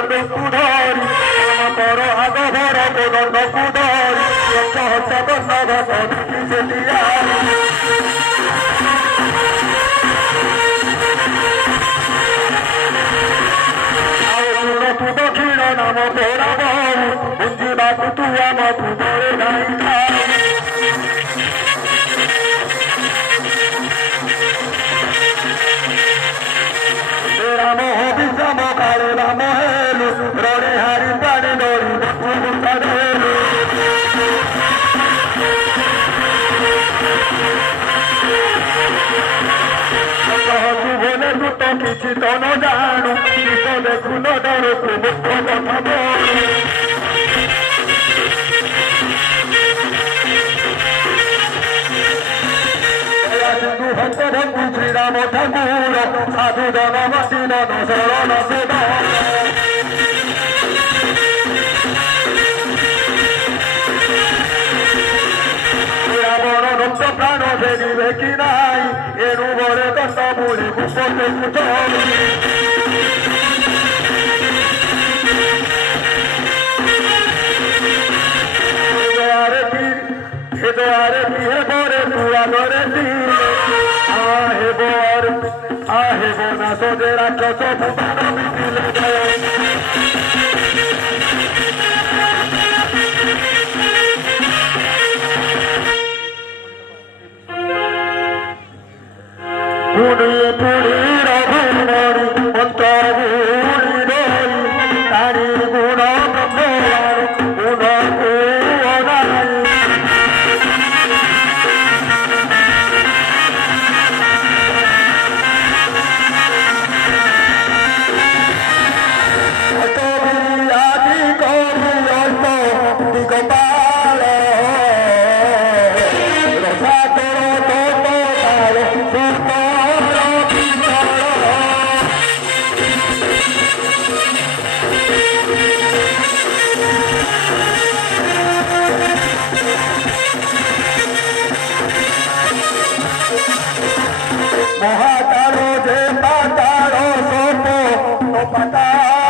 ଦଣ୍ଡକୁ ଧରି କର ଆଗ ଭର ଦଣ୍ଡକୁ ଧରି ବର୍ଣ୍ଣ ଧରିକି ସେ ତିଆରି ତୁ ଦକ୍ଷିଣ ନାମ ତୋରା ବହୁ ବୁଝିବାକୁ ତୁ ଆମ ପୂବରେ ନାହିଁ ରାମ ବିଷମ କାଳେ ରାମ ହେଲୁ ରଣେ ହାରି ପାଣି ଧରି ହେଲୁ ତୁ ତ କିଛି ତ ନ ଜାଣୁ ଦେଖୁ ନ ଡରୁ ମୁଖ୍ୟ କଥା ସିନ୍ଧୁ ଭକ୍ତ ଭକ୍ତୁ ଶ୍ରୀରାମ ଠାକୁର ସାଧୁ ଜନମତି ନନ ଶରଣ ସେବ ରାବଣ ରକ୍ତ ପ୍ରାଣ ଫେରିବେ କି ନାହିଁ ଏଣୁ ବଳେ ଦଣ୍ଡ ମୁଳି ଭୂପତେକୁ ଚଳି द्वारे दिए बोरे दुआ करे आहे बोर आहे बोना सो दे राक्षस भुवन मिले गए पुड़ी पुड़ी रघुमणि मंत्र बुड़ी डोरी तारी गुण ब्रह्मवाणी गुण महाकारो जे पातारो सोपो तो पता